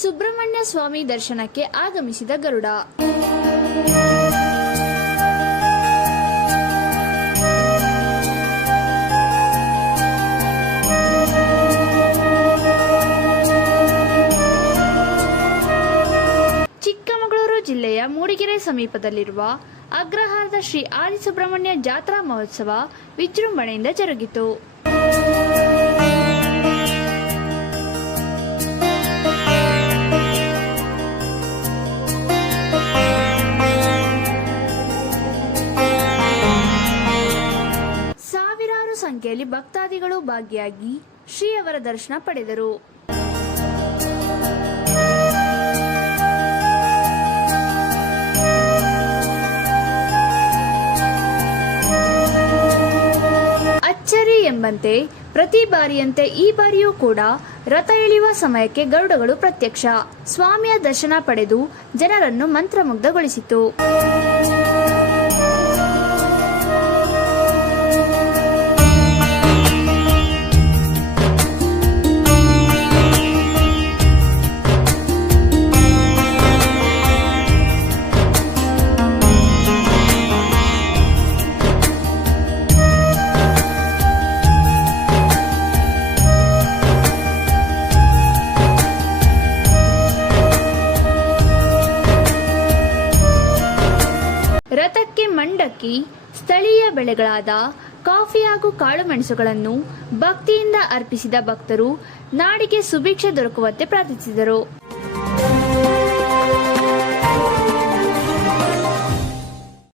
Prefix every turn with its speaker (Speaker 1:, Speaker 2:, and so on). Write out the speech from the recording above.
Speaker 1: ಸುಬ್ರಹ್ಮಣ್ಯ ಸ್ವಾಮಿ ದರ್ಶನಕ್ಕೆ ಆಗಮಿಸಿದ ಗರುಡ. ಚಿಕ್ಕಮಗಳೂರು ಜಿಲ್ಲೆಯ ಮೂಡಿಗೆರೆ ಸಮೀಪದಲ್ಲಿರುವ ಅಗ್ರಹಾರದ ಶ್ರೀ ಆದಿಸುಬ್ರಹ್ಮಣ್ಯ ಜಾತ್ರಾ ಮಹೋತ್ಸವ ವಿಜೃಂಭಣೆಯಿಂದ ಜರುಗಿತು. ಸಂಖ್ಯೆಯಲ್ಲಿ ಭಕ್ತಾದಿಗಳು ಭಾಗಿಯಾಗಿ ಶ್ರೀಯವರ ದರ್ಶನ ಪಡೆದರು. ಅಚ್ಚರಿ ಎಂಬಂತೆ ಪ್ರತಿ ಬಾರಿಯಂತೆ ಈ ಬಾರಿಯೂ ಕೂಡ ರಥ ಎಳೆಯುವ ಸಮಯಕ್ಕೆ ಗರುಡಗಳು ಪ್ರತ್ಯಕ್ಷ. ಸ್ವಾಮಿಯ ದರ್ಶನ ಪಡೆದು ಜನರನ್ನು ಮಂತ್ರಮುಗ್ಧಗೊಳಿಸಿತು. ಮಂಡಕ್ಕಿ ಸ್ಥಳೀಯ ಬೆಳೆಗಳಾದ ಕಾಫಿ ಹಾಗೂ ಕಾಳುಮೆಣಸುಗಳನ್ನು ಭಕ್ತಿಯಿಂದ ಅರ್ಪಿಸಿದ ಭಕ್ತರು ನಾಡಿಗೆ ಸುಭಿಕ್ಷೆ ದೊರಕುವಂತೆ ಪ್ರಾರ್ಥಿಸಿದರು.